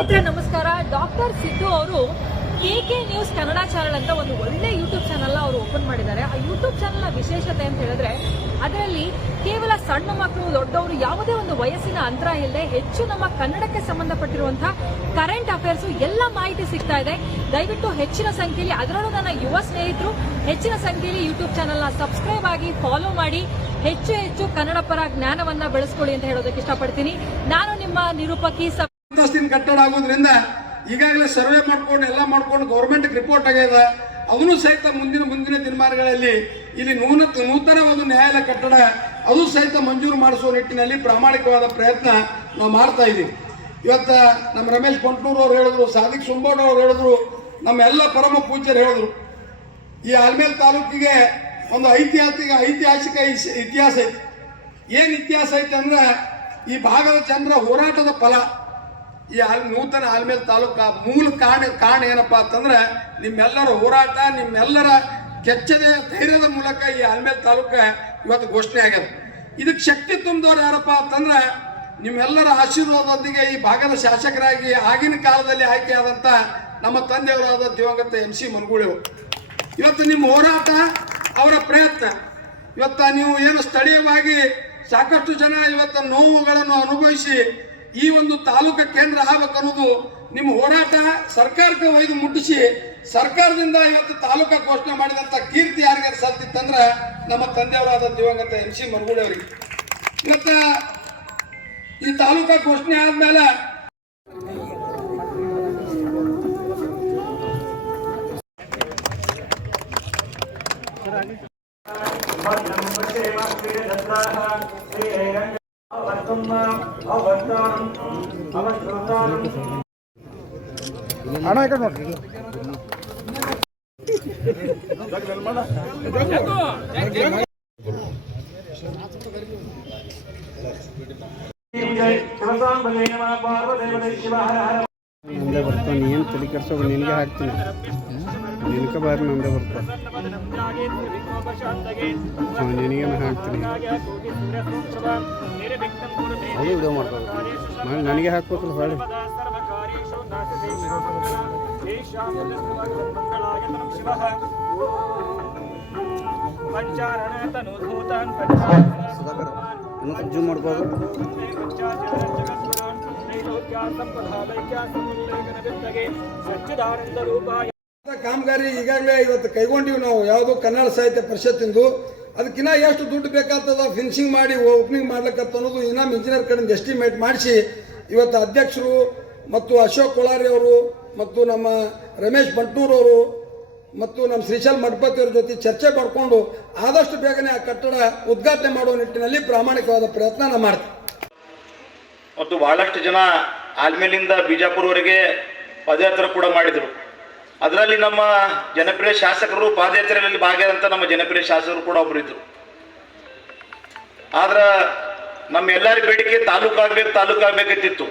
ನಮಸ್ಕಾರ. ಡಾಕ್ಟರ್ ಸಿದ್ದು ಅವರು KK news Kannada channel ಅಂತ ಒಂದು ಒಳ್ಳೆ ಯೂಟ್ಯೂಬ್ ಚಾನೆಲ್ ಅವರು ಓಪನ್ ಮಾಡಿದ್ದಾರೆ. ಆ ಯೂಟ್ಯೂಬ್ ಚಾನೆಲ್ ನ ವಿಶೇಷತೆ ಅಂತ ಹೇಳಿದ್ರೆ ಅದರಲ್ಲಿ ಕೇವಲ ಸಣ್ಣ ಮಕ್ಕಳು ದೊಡ್ಡವರು ಯಾವುದೇ ಒಂದು ವಯಸ್ಸಿನ ಅಂತರ ಇಲ್ಲದೆ ಹೆಚ್ಚು ನಮ್ಮ ಕನ್ನಡಕ್ಕೆ ಸಂಬಂಧಪಟ್ಟಿರುವಂತಹ ಕರೆಂಟ್ ಅಫೇರ್ಸ್ ಎಲ್ಲ ಮಾಹಿತಿ ಸಿಗ್ತಾ ಇದೆ. ದಯವಿಟ್ಟು ಹೆಚ್ಚಿನ ಸಂಖ್ಯೆಯಲ್ಲಿ, ಅದರಲ್ಲೂ ನನ್ನ ಯುವ ಸ್ನೇಹಿತರು ಹೆಚ್ಚಿನ ಸಂಖ್ಯೆಯಲ್ಲಿ ಯೂಟ್ಯೂಬ್ ಚಾನೆಲ್ ನ ಸಬ್ಸ್ಕ್ರೈಬ್ ಆಗಿ ಫಾಲೋ ಮಾಡಿ ಹೆಚ್ಚು ಹೆಚ್ಚು ಕನ್ನಡ ಪರ ಜ್ಞಾನವನ್ನ ಬೆಳೆಸ್ಕೊಳ್ಳಿ ಅಂತ ಹೇಳೋದಕ್ಕೆ ಇಷ್ಟಪಡ್ತೀನಿ. ನಾನು ನಿಮ್ಮ ನಿರೂಪಕಿ. ಕಟ್ಟಡ ಆಗೋದ್ರಿಂದ ಈಗಾಗಲೇ ಸರ್ವೆ ಮಾಡ್ಕೊಂಡು ಎಲ್ಲ ಮಾಡ್ಕೊಂಡು ಗೌರ್ಮೆಂಟ್ ರಿಪೋರ್ಟ್ ಆಗ್ಯದ. ಅದನ್ನು ಸಹಿತ ಮುಂದಿನ ದಿನಮಾನಗಳಲ್ಲಿ ಇಲ್ಲಿ ನೂತನವಾದ ನ್ಯಾಯಾಲಯ ಕಟ್ಟಡ ಅದು ಸಹಿತ ಮಂಜೂರು ಮಾಡಿಸುವ ನಿಟ್ಟಿನಲ್ಲಿ ಪ್ರಾಮಾಣಿಕವಾದ ಪ್ರಯತ್ನ ನಾವು ಮಾಡ್ತಾ ಇದ್ದೀವಿ. ಇವತ್ತು ನಮ್ಮ ರಮೇಶ್ ಬಂಟೂರು ಅವ್ರು ಹೇಳಿದ್ರು, ಸಾದಿಕ್ ಸುಂಬೋಡ್ ಅವ್ರು ಹೇಳಿದ್ರು, ನಮ್ಮ ಎಲ್ಲ ಪರಮ ಪೂಜ್ಯರು ಹೇಳಿದ್ರು, ಈ ಆಲ್ಮೇಲ್ ತಾಲೂಕಿಗೆ ಒಂದು ಐತಿಹಾಸಿಕ ಇತಿಹಾಸ ಐತಿ. ಏನು ಇತಿಹಾಸ ಐತೆ ಅಂದ್ರೆ ಈ ಭಾಗದ ಜನರ ಹೋರಾಟದ ಫಲ. ಈ ನೂತನ ಆಲ್ಮೇಲ್ ತಾಲೂಕು ಮೂಲ ಕಾರಣ ಏನಪ್ಪಾ ಅಂತಂದ್ರೆ ನಿಮ್ಮೆಲ್ಲರ ಹೋರಾಟ, ನಿಮ್ಮೆಲ್ಲರ ಕೆಚ್ಚದ ಧೈರ್ಯದ ಮೂಲಕ ಈ ಆಲ್ಮೇಲ್ ತಾಲೂಕ ಇವತ್ತು ಘೋಷಣೆ ಆಗ್ಯದ. ಇದಕ್ಕೆ ಶಕ್ತಿ ತುಂಬಿದವ್ರು ಯಾರಪ್ಪ ಅಂತಂದ್ರೆ ನಿಮ್ಮೆಲ್ಲರ ಆಶೀರ್ವಾದದೊಂದಿಗೆ ಈ ಭಾಗದ ಶಾಸಕರಾಗಿ ಆಗಿನ ಕಾಲದಲ್ಲಿ ಆಯ್ಕೆಯಾದಂಥ ನಮ್ಮ ತಂದೆಯವರಾದ ದಿವಂಗತ MC ಮನಗೂಳಿ ಅವರು. ಇವತ್ತು ನಿಮ್ಮ ಹೋರಾಟ, ಅವರ ಪ್ರಯತ್ನ, ಇವತ್ತು ನೀವು ಏನು ಸ್ಥಳೀಯವಾಗಿ ಸಾಕಷ್ಟು ಜನ ಇವತ್ತು ನೋವುಗಳನ್ನು ಅನುಭವಿಸಿ ಈ ಒಂದು ತಾಲೂಕು ಕೇಂದ್ರ ಆಗಬೇಕನ್ನೋದು ನಿಮ್ಮ ಹೋರಾಟ ಸರ್ಕಾರಕ್ಕೆ ಒಯ್ದು ಮುಟ್ಟಿಸಿ ಸರ್ಕಾರದಿಂದ ಇವತ್ತು ತಾಲೂಕ ಘೋಷಣೆ ಮಾಡಿದಂಥ ಕೀರ್ತಿ ಯಾರಿಗಾರು ಸಲ್ತಿತ್ತಂದ್ರೆ ನಮ್ಮ ತಂದೆಯವರಾದ ದಿವಂಗತ MC ಮನಗೂಳಿ ಅವರಿಗೆ. ಇವತ್ತು ಈ ತಾಲೂಕ ಘೋಷಣೆ ಆದ್ಮೇಲೆ ಹಣ ಯಾಕೆ ನೋಡ್ರಿ ನಂದೇ ಬರ್ತಾವ. ನೀನು ತಲೆ ಕೆಡ್ಸೋದು ನಿನಗೆ ಹಾಕ್ತೀನಿ, ನಿನಕ ಬಾರಿ ನಂದೇ ಬರ್ತಾವ. ನಿನಗೇನು ಹಾಕ್ತೀನಿ, ಅದು ವಿಡಿಯೋ ಮಾಡ್ತಾರೆ. ನನಗೆ ಹಾಕ್ಬೇಕಲ್ಲ ಹೊಳ್ಳಿ. ಇನ್ನೊಂದು ಜೂಮ್ ಮಾಡ್ಬೋದು. ಕಾಮಗಾರಿ ಈಗಾಗಲೇ ಇವತ್ತು ಕೈಗೊಂಡಿವಿ ನಾವು. ಯಾವುದು ಕನ್ನಡ ಸಾಹಿತ್ಯ ಪರಿಷತ್ತಿಂದು ಅದಕ್ಕಿನ್ನ ಎಷ್ಟು ದುಡ್ಡು ಬೇಕಾಗ್ತದ ಫಿನಿಶಿಂಗ್ ಮಾಡಿ ಓಪನಿಂಗ್ ಮಾಡ್ಲಿಕ್ಕಂತ ಅನ್ನೋದು ಇನಾಮ್ ಇಂಜಿನಿಯರ್ ಕಡೆಯಿಂದ ಎಸ್ಟಿಮೇಟ್ ಮಾಡಿಸಿ ಇವತ್ತು ಅಧ್ಯಕ್ಷರು ಮತ್ತು ಅಶೋಕ್ ಕೊಳಾರಿ ಅವರು ಮತ್ತು ನಮ್ಮ ರಮೇಶ್ ಬಂಟೂರ್ ಅವರು ಮತ್ತು ನಮ್ಮ ಶ್ರೀಶೈಲ್ ಮಠಪತಿ ಅವರ ಜೊತೆ ಚರ್ಚೆ ಮಾಡಿಕೊಂಡು ಆದಷ್ಟು ಬೇಗನೆ ಆ ಕಟ್ಟಡ ಉದ್ಘಾಟನೆ ಮಾಡುವ ನಿಟ್ಟಿನಲ್ಲಿ ಪ್ರಾಮಾಣಿಕವಾದ ಪ್ರಯತ್ನ ನಾವು ಮಾಡ್ತೀವಿ. ಮತ್ತು ಬಹಳಷ್ಟು ಜನ ಆಲ್ಮೇಲಿಂದ ಬಿಜಾಪುರವರೆಗೆ ಪಾದಯಾತ್ರೆ ಕೂಡ ಮಾಡಿದರು. ಅದರಲ್ಲಿ ನಮ್ಮ ಜನಪ್ರಿಯ ಶಾಸಕರು ಪಾದಯಾತ್ರೆಯಲ್ಲಿ ಭಾಗಿಯಾದಂಥ ನಮ್ಮ ಜನಪ್ರಿಯ ಶಾಸಕರು ಕೂಡ ಒಬ್ಬರು ಇದ್ದರು. ಆದ್ರೆ ನಮ್ಮ ಎಲ್ಲರ ಬೇಡಿಕೆ ತಾಲೂಕಾಗಬೇಕಿತ್ತು.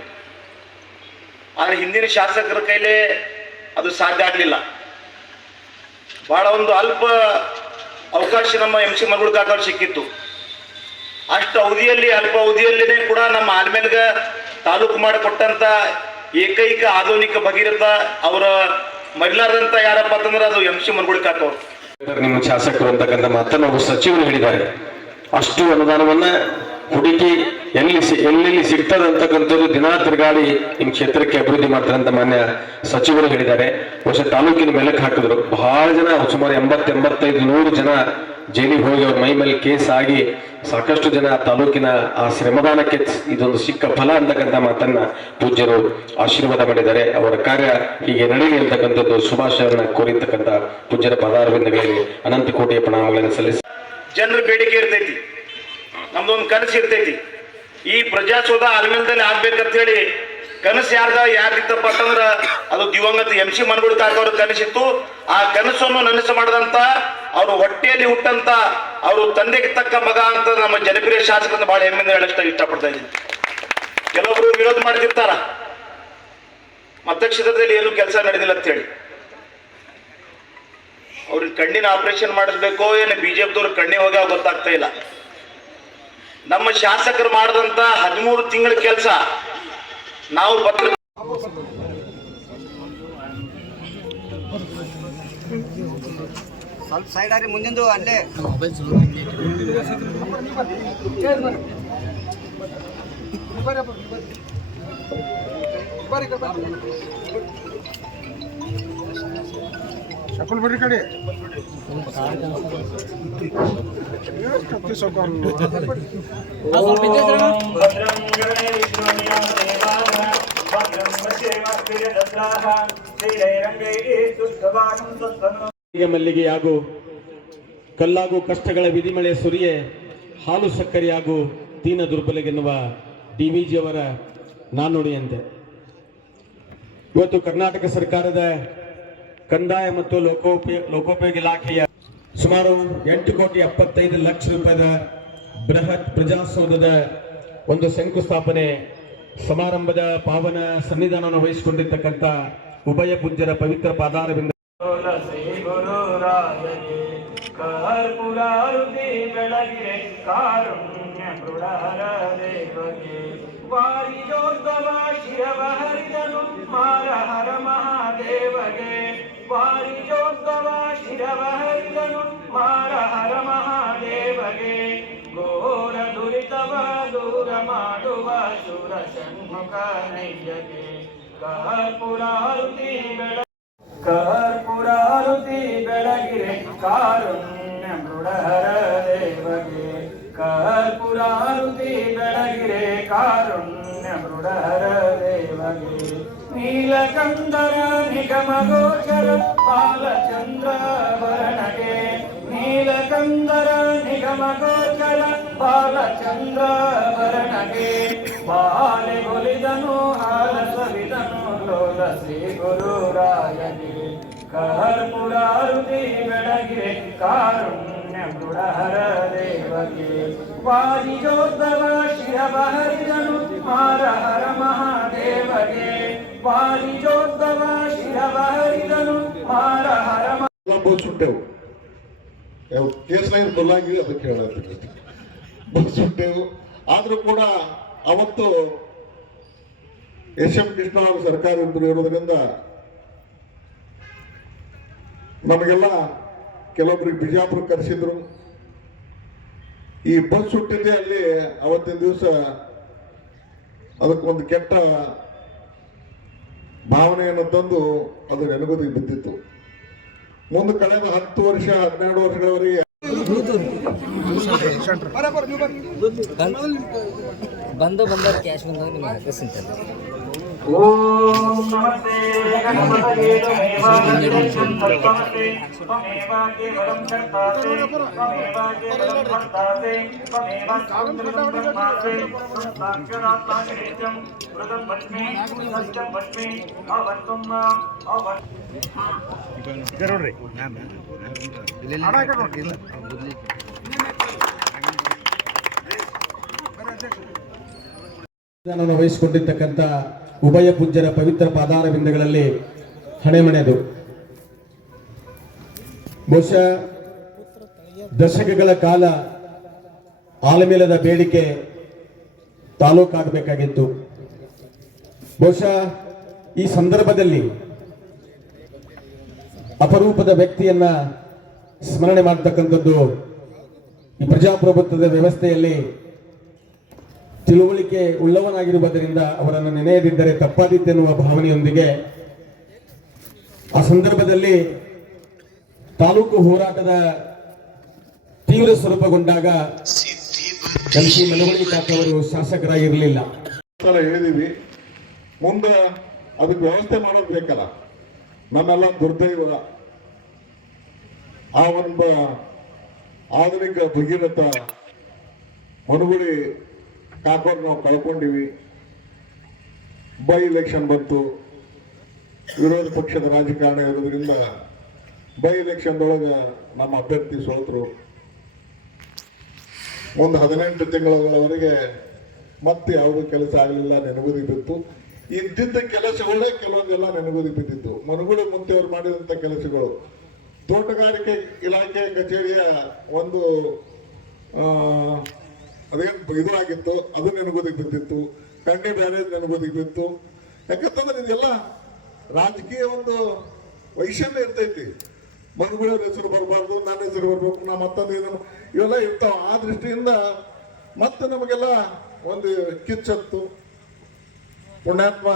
ಆದರೆ ಹಿಂದಿನ ಶಾಸಕರ ಕೈಲೇ ಅದು ಸಾಧ್ಯ ಆಗಲಿಲ್ಲ. ಭಾಳ ಒಂದು ಅಲ್ಪ ಅವಕಾಶ ನಮ್ಮ MC ಮನಗೂಳಿ ಕಾಕವ್ರು ಸಿಕ್ಕಿತ್ತು. ಅಷ್ಟು ಅಲ್ಪ ಅವಧಿಯಲ್ಲೇ ಕೂಡ ನಮ್ಮ ಆಲ್ಮೇಲ್ಗೆ ತಾಲೂಕು ಮಾಡಿಕೊಟ್ಟಂಥ ಏಕೈಕ ಆಧುನಿಕ ಭಗೀರಥ ಅವರ ಮರಿಲಾರದಂತ ಯಾರಪ್ಪ ಅಂತಂದ್ರೆ ಅದು MC ಮನಗೂಳಿ ಕಾಕವ್ರು. ನಿಮ್ಮ ಶಾಸಕರು ಅಂತಕ್ಕಂಥ ಮಾತನ್ನು ಅವರು ಸಚಿವರು ಹೇಳಿದ್ದಾರೆ. ಅಷ್ಟು ಅನುದಾನವನ್ನ ಹುಡುಕಿ ಎಲ್ಲೆಲ್ಲಿ ಸಿಗ್ತದೆ ಅಂತಕ್ಕಂಥದ್ದು ದಿನಾ ತಿರುಗಾಡಿ ನಿಮ್ಮ ಕ್ಷೇತ್ರಕ್ಕೆ ಅಭಿವೃದ್ಧಿ ಮಾಡ್ತಾರೆ ಅಂತ ಮಾನ್ಯ ಸಚಿವರು ಹೇಳಿದ್ದಾರೆ. ವರ್ಷ ತಾಲೂಕಿನ ಬೆಲಕ್ಕೆ ಹಾಕಿದ್ರು. ಬಹಳ ಜನ, ಸುಮಾರು 80-85-100 ಜನ ಜೈಲಿಗೆ ಹೋಗಿ ಅವ್ರ ಮೈ ಮೇಲೆ ಕೇಸ್ ಆಗಿ ಸಾಕಷ್ಟು ಜನ ತಾಲೂಕಿನ ಆ ಶ್ರಮದಾನಕ್ಕೆ ಇದೊಂದು ಸಿಕ್ಕ ಫಲ ಅಂತಕ್ಕಂಥ ಮಾತನ್ನ ಪೂಜ್ಯರು ಆಶೀರ್ವಾದ ಮಾಡಿದ್ದಾರೆ. ಅವರ ಕಾರ್ಯ ಹೀಗೆ ನಡೆಯಲಿ ಅಂತಕ್ಕಂಥದ್ದು ಶುಭಾಶಯವನ್ನು ಕೋರಿರ್ತಕ್ಕಂಥ ಪೂಜ್ಯರ ಪದಾರವಿಂದಗಳಿಗೆ ಅನಂತ ಕೋಟಿಯ ಪ್ರಣಾಮಗಳನ್ನು ಸಲ್ಲಿಸಿ. ಜನರ ಬೇಡಿಕೆ ಇರ್ತೈತಿ, ನಮ್ದೊಂದು ಕನಸು ಇರ್ತೈತಿ. ಈ ಪ್ರಜಾಸೌಧ ಆಲ್ಮೇಲದಲ್ಲಿ ಆಗ್ಬೇಕಂತ ಹೇಳಿ ಕನಸು ಯಾರ್ದಿತ್ತಪ್ಪ ಅಂತಂದ್ರ ಅದು ದಿವಂಗತ MC ಮನಗೂಳಿ ಕಾಕವ್ರ ಕನಸಿತ್ತು. ಆ ಕನಸನ್ನು ನನಸು ಮಾಡದಂತ ಅವರು ಹೊಟ್ಟೆಯಲ್ಲಿ ಹುಟ್ಟಂತ ಅವರು ತಂದೆಗೆ ತಕ್ಕ ಮಗ ಅಂತ ನಮ್ಮ ಜನಪ್ರಿಯ ಶಾಸಕರನ್ನ ಬಹಳ ಹೆಮ್ಮೆಯಿಂದ ಹೇಳಷ್ಟ ಇಷ್ಟಪಡ್ತಾ ಇದ್ದೀನಿ. ಕೆಲವೊಬ್ರು ವಿರೋಧ ಮಾಡಿದಿರ್ತಾರ, ಮತಕ್ಷೇತ್ರದಲ್ಲಿ ಏನು ಕೆಲಸ ನಡೆದಿಲ್ಲ ಅಂತ ಹೇಳಿ. ಅವ್ರಿಗೆ ಕಣ್ಣಿನ ಆಪರೇಷನ್ ಮಾಡಿಸ್ಬೇಕೋ ಏನು BJPದವ್ರು ಕಣ್ಣಿ ಹೋಗ ಗೊತ್ತಾಗ್ತಾ ಇಲ್ಲ. ನಮ್ಮ ಶಾಸಕರು ಮಾಡಿದಂತ 13 ತಿಂಗಳ ಕೆಲಸ ನಾವು ಸ್ವಲ್ಪ ಸೈಡ್ ಆಗಿ ಮುಂದಿಂದು ಅಲ್ಲೇ ಚಪ್ಪಲ್ ಬರ್ರಿ ಕಡೆ ಮಲ್ಲಿಗೆ ಹಾಗೂ ಕಲ್ಲಾಗು ಕಷ್ಟಗಳ ವಿಧಿಮಳೆ ಸುರಿಯೆ ಹಾಲು ಸಕ್ಕರೆಯಾಗು ದೀನ ದುರ್ಬಲಗೆನ್ನುವ DVG ಅವರ ನಾಣ್ಣುಡಿಯಂತೆ ಇವತ್ತು ಕರ್ನಾಟಕ ಸರ್ಕಾರದ ಕಂದಾಯ ಮತ್ತು ಲೋಕೋಪಯೋಗಿ ಇಲಾಖೆಯ ಸುಮಾರು 8,75,00,000 ರೂಪಾಯಿದ ಬೃಹತ್ ಪ್ರಜಾಸೌಧದ ಒಂದು ಶಂಕುಸ್ಥಾಪನೆ ಸಮಾರಂಭದ ಪಾವನ ಸನ್ನಿಧಾನವನ್ನು ವಹಿಸಿಕೊಂಡಿರ್ತಕ್ಕಂಥ ಉಭಯ ಪೂಜ್ಯರ ಪವಿತ್ರ ಪಾದಾರವಿಂದ ಬೆಳಗಿರೆ ಕಾರುಣ್ಯ ಮೃಡಹರ ದೇವಗೆ ವಾರಿಜೋದ್ಭವ ಶಿರವ ಹರಿದನು ಮಾರಹರ ಮಹಾದೇವಗೆ ವಾರಿಜೋದ್ಭವ ಶಿರವ ಹರಿದನು ಮಾರಹರ ಮಹಾದೇವಗೆ ಘೋರ ದುರಿತವ ದೂರ ಮಾಡುವ ಶೂರ ಷಣ್ಮುಖ ನೈಜಗೆ ಕರ್ಪುರಾರುತಿ ಬೆಳಗಿರೆ ಕಾರುಣ್ಯ ಮೃಡಹರ ದೇವಗೆ ಕರ್ಪುರಾರುತಿ ಬೆಳಗಿರೆ ಕಾರುಣ್ಯ ಮೃಡಹರ ದೇವಗೆ ನೀಲಕಂದರ ನಿಗಮ ಗೋಚರ ಬಾಲಚಂದ್ರ ವರ್ಣಗೆ ನೀಲಕಂದರ ನಿಗಮ ಗೋಚರ ಬಾಲಚಂದ್ರ ವರ್ಣಗೆ ಬಾಲೆ ಗೊಲಿದನು ಹಾಲ ಸವಿದನು ಲೋಲ ಶ್ರೀ ಗುರುರಾಯಗೆ ಕರ್ಪುರಾರುತಿ ಬೆಳಗಿರೆ ಕಾರುಣ್ಯ ಮೃಡಹರ ದೇವಗೆ ವಾರಿಜೋದ್ಭವ ಶಿರವ ಹರಿದನು ಮಾರಹರ ಮಹಾದೇವಗೆ ವಾರಿಜೋದ್ಭವ ಶಿರವ ಹರಿದನು ಮಾರಹರ ಬೋಸುಟ್ಟೆವು ಕೇಸ್ನಾಗ ತೊಲಾಗಿ ಅದಕ್ಕೆ ಹೇಳತ್ತೀವಿ ಬೋಸುಟ್ಟೆವು ಆದರೂ ಕೂಡ ಅವತ್ತು SM ಕೃಷ್ಣ ಅವರು ಸರ್ಕಾರ ಇರೋದ್ರಿಂದ ನಮಗೆಲ್ಲ ಕೆಲವೊಬ್ರಿಗೆ ಬಿಜಾಪುರ ಕರೆಸಿದ್ರು. ಈ ಬಸ್ ಹುಟ್ಟಿದ್ದೆ ಅಲ್ಲಿ ಅವತ್ತಿನ ದಿವಸ ಅದಕ್ಕೊಂದು ಕೆಟ್ಟ ಭಾವನೆಯನ್ನು ತಂದು ಅದು ನೆನಗುದಿಗೆ ಬಿದ್ದಿತ್ತು. ಮುಂದೆ ಕಳೆದ 10 ವರ್ಷ 12 ವರ್ಷಗಳವರೆಗೆ ಬಂದವ್ರ ಕ್ಯಾಶ್ ಬಂದವ್ರು ನಿಮ್ಗೆ ಹಾಕಿಸ್ತಾರೆ. ಓಂ ನಮಸ್ತೆ ಗಣಪತಯೇ ನಮಃ ತ್ವಮೇವ ಕೇವಲಂ ಕರ್ತಾಸೆ ತ್ವಮೇವ ಕೇವಲಂ ಭರ್ತಾಸೆ ತ್ವಮೇವ ಸಾಕ್ಷರಂ ಬ್ರಹ್ಮಾಸೆ ಸಾಕ್ಷರಾತ್ಮಾನಿತ್ಯಂ ವೃತಂ ಭಸ್ಮೇ ಸತ್ಯಂ ಭಸ್ಮೇ ಅವಂತಂ ಅವನ್ ವಹಿಸಿಕೊಂಡಿರ್ತಕ್ಕಂಥ ಉಭಯ ಪೂಜ್ಯರ ಪವಿತ್ರ ಪಾದಾರವಿಂದಗಳಲ್ಲಿ ಹಣೆಮಣೆದು ಬಹುಶಃ ದಶಕಗಳ ಕಾಲ ಆಲಮೇಲದ ಬೇಡಿಕೆ ತಾಲೂಕಾಗಬೇಕಾಗಿತ್ತು. ಬಹುಶಃ ಈ ಸಂದರ್ಭದಲ್ಲಿ ಅಪರೂಪದ ವ್ಯಕ್ತಿಯನ್ನ ಸ್ಮರಣೆ ಮಾಡತಕ್ಕಂಥದ್ದು ಈ ಪ್ರಜಾಪ್ರಭುತ್ವದ ವ್ಯವಸ್ಥೆಯಲ್ಲಿ ತಿಳುವಳಿಕೆ ಉಳ್ಳವನಾಗಿರುವುದರಿಂದ ಅವರನ್ನು ನೆನೆಯದಿದ್ದರೆ ತಪ್ಪಾದಿತ್ತೆನ್ನುವ ಭಾವನೆಯೊಂದಿಗೆ ಆ ಸಂದರ್ಭದಲ್ಲಿ ತಾಲೂಕು ಹೋರಾಟದ ತೀವ್ರ ಸ್ವರೂಪಗೊಂಡಾಗ MC ಮಲವಳ್ಳಿ ಕಾಕವರು ಶಾಸಕರಾಗಿರಲಿಲ್ಲ. ಹೇಳಿದೀವಿ, ಮುಂದೆ ಅದಕ್ಕೆ ವ್ಯವಸ್ಥೆ ಮಾಡೋದು ಬೇಕಲ್ಲ. ನಮ್ಮೆಲ್ಲ ದುರ್ದೈವ ಆ ಒಂದು ಆಧುನಿಕ ಭಗೀರಥ ಮನುಗುಳಿ ಕಾಕೋರ್ ನಾವು ಕಳ್ಕೊಂಡಿವಿ. ಬೈ ಎಲೆಕ್ಷನ್ ಬಂತು, ವಿರೋಧ ಪಕ್ಷದ ರಾಜಕಾರಣ ಇರೋದ್ರಿಂದ ಬೈ ಎಲೆಕ್ಷನ್ದೊಳಗೆ ನಮ್ಮ ಅಭ್ಯರ್ಥಿ ಸೋತರು. ಒಂದು 18 ತಿಂಗಳವರೆಗೆ ಮತ್ತೆ ಯಾವುದೂ ಕೆಲಸ ಆಗಲಿಲ್ಲ, ನೆನಗುದಿ ಬಿತ್ತು. ಇದ್ದಿದ್ದ ಕೆಲಸಗಳೇ ಕೆಲವೊಂದೆಲ್ಲ ನೆನಗುದಿ ಬಿದ್ದಿತ್ತು. ಮನುಗುಳಿ ಮುಂತೆಯವರು ಮಾಡಿದಂಥ ಕೆಲಸಗಳು, ತೋಟಗಾರಿಕೆ ಇಲಾಖೆ ಕಚೇರಿಯ ಒಂದು ಅದೇನು ಇದು ಆಗಿತ್ತು, ಅದು ನೆನಗುದಿಗೆ ಬಿದ್ದಿತ್ತು. ಕಣ್ಣಿ ಬ್ಯಾರೇಜ್ ನೆನಗುದಿಗೆ ಬಿತ್ತು. ಯಾಕಂತಂದ್ರೆ ಇದೆಲ್ಲ ರಾಜಕೀಯ ಒಂದು ವೈಷಮ್ಯ ಇರ್ತೈತಿ. ಮನುಗಳವ್ರ ಹೆಸರು ಬರಬಾರ್ದು, ನನ್ನ ಹೆಸರು ಬರಬೇಕು, ನಾ ಮತ್ತೊಂದು ಇವೆಲ್ಲ ಇರ್ತಾವ. ಆ ದೃಷ್ಟಿಯಿಂದ ಮತ್ತೆ ನಮಗೆಲ್ಲ ಒಂದು ಕಿಚ್ಚತ್ತು. ಪುಣ್ಯಾತ್ಮ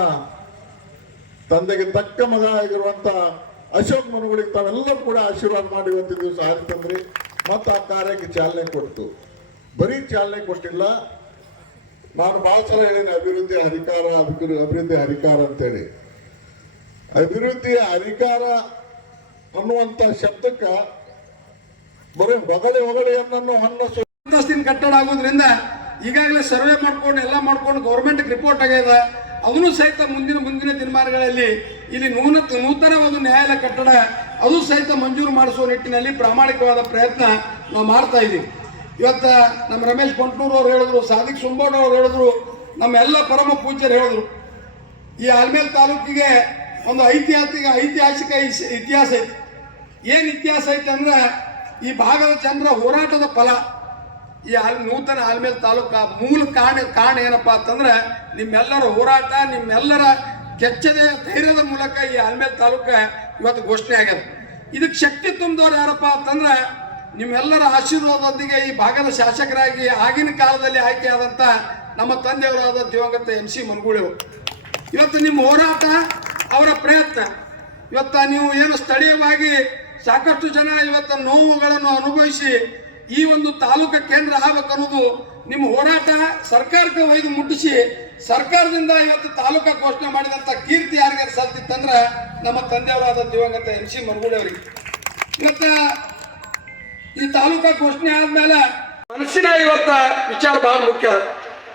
ತಂದೆಗೆ ತಕ್ಕ ಮಗ ಆಗಿರುವಂತ ಅಶೋಕ್ ಮನುಗಳಿಗೆ ತಾವೆಲ್ಲರೂ ಕೂಡ ಆಶೀರ್ವಾದ ಮಾಡಿ ಇವತ್ತಿನ ದಿವಸ ಹಾಕಿ ತಂದ್ರಿ. ಮತ್ತು ಆ ಕಾರ್ಯಕ್ಕೆ ಚಾಲನೆ ಕೊಡ್ತು. ಬರೀ ಚಾಲನೆ ಕೊಟ್ಟಿಲ್ಲ, ನಾನು ಬಹಳ ಸಲ ಹೇಳಿನ ಅಭಿವೃದ್ಧಿ ಅಧಿಕಾರ, ಅಭಿವೃದ್ಧಿ ಅಧಿಕಾರ ಅಂತೇಳಿ. ಅಭಿವೃದ್ಧಿಯ ಅಧಿಕಾರ ಅನ್ನುವಂತ ಶಬ್ದಕ್ಕ ಬರೀ ಹೊಗಳಿ ಅನ್ನೋ ಅಂತಸ್ತಿನ ಕಟ್ಟಡ ಆಗೋದ್ರಿಂದ ಈಗಾಗಲೇ ಸರ್ವೆ ಮಾಡ್ಕೊಂಡು ಎಲ್ಲ ಮಾಡ್ಕೊಂಡು ಗೌರ್ಮೆಂಟ್ಗೆ ರಿಪೋರ್ಟ್ ಆಗ್ಯದ. ಅದನ್ನು ಸಹಿತ ಮುಂದಿನ ದಿನಮಾನಗಳಲ್ಲಿ ಇಲ್ಲಿ ನೂತನವಾದ ನ್ಯಾಯಾಲಯ ಕಟ್ಟಡ ಅದು ಸಹಿತ ಮಂಜೂರು ಮಾಡಿಸುವ ನಿಟ್ಟಿನಲ್ಲಿ ಪ್ರಾಮಾಣಿಕವಾದ ಪ್ರಯತ್ನ ನಾವು ಮಾಡ್ತಾ ಇದ್ದೀವಿ. ಇವತ್ತ ನಮ್ಮ ರಮೇಶ್ ಬಂಟೂರು ಅವ್ರು ಹೇಳಿದ್ರು, ಸಾದಿಕ್ ಸುಂಬೋಡ್ ಅವ್ರು ಹೇಳಿದ್ರು, ನಮ್ಮ ಎಲ್ಲ ಪರಮ ಪೂಜ್ಯರು ಹೇಳಿದ್ರು, ಈ ಆಲ್ಮೇಲ್ ತಾಲೂಕಿಗೆ ಒಂದು ಐತಿಹಾಸಿಕ ಇತಿಹಾಸ ಐತಿ. ಏನು ಇತಿಹಾಸ ಐತೆ ಅಂದ್ರೆ ಈ ಭಾಗದ ಜನರ ಹೋರಾಟದ ಫಲ. ಈ ನೂತನ ಆಲ್ಮೇಲ್ ತಾಲೂಕು ಮೂಲ ಕಾರಣ ಏನಪ್ಪಾ ಅಂತಂದ್ರೆ ನಿಮ್ಮೆಲ್ಲರ ಹೋರಾಟ, ನಿಮ್ಮೆಲ್ಲರ ಕೆಚ್ಚದ ಧೈರ್ಯದ ಮೂಲಕ ಈ ಆಲ್ಮೇಲ್ ತಾಲೂಕ ಇವತ್ತು ಘೋಷಣೆ ಆಗ್ಯದ. ಇದಕ್ಕೆ ಶಕ್ತಿ ತುಂಬಿದವ್ರು ಯಾರಪ್ಪ ಅಂತಂದ್ರೆ ನಿಮ್ಮೆಲ್ಲರ ಆಶೀರ್ವಾದದೊಂದಿಗೆ ಈ ಭಾಗದ ಶಾಸಕರಾಗಿ ಆಗಿನ ಕಾಲದಲ್ಲಿ ಆಯ್ಕೆಯಾದಂಥ ನಮ್ಮ ತಂದೆಯವರಾದ ದಿವಂಗತ MC ಮನಗೂಳಿ. ಇವತ್ತು ನಿಮ್ಮ ಹೋರಾಟ, ಅವರ ಪ್ರಯತ್ನ, ಇವತ್ತು ನೀವು ಏನು ಸ್ಥಳೀಯವಾಗಿ ಸಾಕಷ್ಟು ಜನ ಇವತ್ತು ನೋವುಗಳನ್ನು ಅನುಭವಿಸಿ ಈ ಒಂದು ತಾಲೂಕು ಕೇಂದ್ರ ಆಗಬೇಕನ್ನೋದು ನಿಮ್ಮ ಹೋರಾಟ ಸರ್ಕಾರಕ್ಕೆ ಒಯ್ದು ಮುಟ್ಟಿಸಿ ಸರ್ಕಾರದಿಂದ ಇವತ್ತು ತಾಲೂಕ ಘೋಷಣೆ ಮಾಡಿದಂಥ ಕೀರ್ತಿ ಯಾರಿಗಾರು ಸಲ್ತಿತ್ತಂದ್ರೆ ನಮ್ಮ ತಂದೆಯವರಾದ ದಿವಂಗತ MC ಮನಗೂಳಿ ಅವರಿಗೆ. ಇವತ್ತು ಈ ತಾಲೂಕ ಘೋಷಣೆ ಆದ್ಮೇಲೆ ಮನಸ್ಸಿನ ಇವತ್ತ ವಿಚಾರ ಬಹಳ ಮುಖ್ಯ.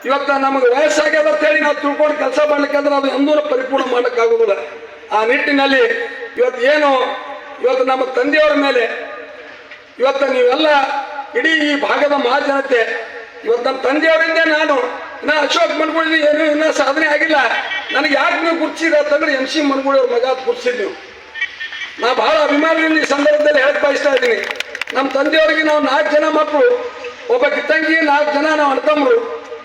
ಇವತ್ತ ನಮಗೆ ವಯಸ್ಸಾಗ್ಯದ ಅಂತೇಳಿ ನಾವು ತಿಳ್ಕೊಂಡು ಕೆಲಸ ಮಾಡ್ಲಿಕ್ಕಂದ್ರೆ ಅದು ಎಂದೂ ಪರಿಪೂರ್ಣ ಮಾಡೋಕ್ಕಾಗೋದಿಲ್ಲ. ಆ ನಿಟ್ಟಿನಲ್ಲಿ ಇವತ್ತು ನಮ್ಮ ತಂದೆಯವರ ಮೇಲೆ ಇವತ್ತು ನೀವೆಲ್ಲ ಇಡೀ ಈ ಭಾಗದ ಮಹಾಜನತೆ ಇವತ್ತು ನಮ್ಮ ತಂದೆಯವರಿಂದ ನಾನು ಇನ್ನ ಅಶೋಕ್ ಮನಗೂಳಿ ಏನು ಇನ್ನೂ ಸಾಧನೆ ಆಗಿಲ್ಲ. ನನಗೆ ಯಾಕೆ ನೀವು ಗುರ್ಸಿದ ಅಂತಂದ್ರೆ MC ಮನಗೂಳಿ ಅವ್ರ ಮಗ ಗುರ್ಸಿದ್ ನೀವು. ನಾ ಬಹಳ ಅಭಿಮಾನದಿಂದ ಈ ಸಂದರ್ಭದಲ್ಲಿ ಹೇಳಕ್ ಬಯಸ್ತಾ ಇದ್ದೀನಿ. ನಮ್ಮ ತಂದೆಯವರಿಗೆ ನಾವು 4 ಜನ ಮಕ್ಕಳು, ಒಬ್ಬ ಕಿತ್ತಂಗಿ, 4 ಜನ ನಾವು ಅಣ್ತಂಬ್ರು.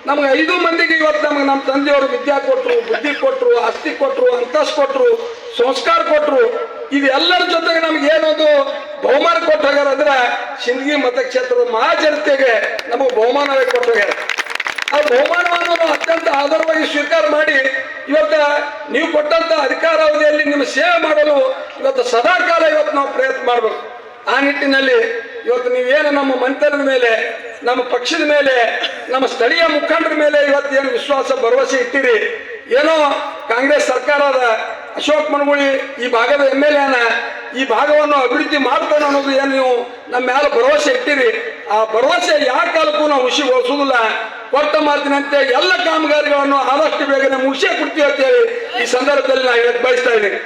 ನಮ್ಗೆ 5 ಮಂದಿಗೆ ಇವತ್ತು ನಮ್ಮ ತಂದೆಯವರು ವಿದ್ಯಾ ಕೊಟ್ಟರು, ಬುದ್ಧಿ ಕೊಟ್ಟರು, ಆಸ್ತಿ ಕೊಟ್ಟರು, ಅಂತಸ್ತು ಕೊಟ್ಟರು, ಸಂಸ್ಕಾರ ಕೊಟ್ಟರು. ಇದೆಲ್ಲರ ಜೊತೆಗೆ ನಮ್ಗೆ ಏನೊಂದು ಬಹುಮಾನ ಕೊಟ್ಟು ಹೋಗ್ಯಾರ ಅಂದ್ರೆ ಸಿಂದಗಿ ಮತಕ್ಷೇತ್ರದ ಮಹಾಜನತೆಗೆ ನಮಗೆ ಬಹುಮಾನವೇ ಕೊಟ್ಟು ಹೋಗ್ಯಾರ. ಆ ಬಹುಮಾನವನ್ನು ನಾವು ಅತ್ಯಂತ ಆಧಾರವಾಗಿ ಸ್ವೀಕಾರ ಮಾಡಿ ಇವತ್ತು ನೀವು ಕೊಟ್ಟಂತ ಅಧಿಕಾರಾವಧಿಯಲ್ಲಿ ನಿಮ್ಮ ಸೇವೆ ಮಾಡಲು ಇವತ್ತು ಸದಾಕಾಲ ಇವತ್ತು ನಾವು ಪ್ರಯತ್ನ ಮಾಡಬೇಕು. ಆ ನಿಟ್ಟಿನಲ್ಲಿ ಇವತ್ತು ನೀವೇನು ನಮ್ಮ ಮಂತ್ರದ ಮೇಲೆ, ನಮ್ಮ ಪಕ್ಷದ ಮೇಲೆ, ನಮ್ಮ ಸ್ಥಳೀಯ ಮುಖಂಡರ ಮೇಲೆ ಇವತ್ತು ಏನು ವಿಶ್ವಾಸ ಭರವಸೆ ಇಟ್ಟಿರಿ, ಏನೋ ಕಾಂಗ್ರೆಸ್ ಸರ್ಕಾರದ ಅಶೋಕ್ ಮನಗೂಳಿ ಈ ಭಾಗದ MLA ಈ ಭಾಗವನ್ನು ಅಭಿವೃದ್ಧಿ ಮಾಡ್ತಾನೆ ಅನ್ನೋದು ಏನು ನೀವು ನಮ್ಮ ಮೇಲೆ ಭರವಸೆ ಇಟ್ಟಿರಿ, ಆ ಭರವಸೆ ಯಾವ ಕಾಲಕ್ಕೂ ನಾವು ಹುಸಿಗೊಳಿಸೋದಿಲ್ಲ. ಕೊಟ್ಟ ಮಾತಿನಂತೆ ಎಲ್ಲ ಕಾಮಗಾರಿಗಳನ್ನು ಆದಷ್ಟು ಬೇಗನೆ ಮುಗಿಸೇ ಕೊಡ್ತೀವಿ ಅಂತೇಳಿ ಈ ಸಂದರ್ಭದಲ್ಲಿ ನಾನು ಹೇಳಕ್ ಬಯಸ್ತಾ ಇದ್ದೀನಿ.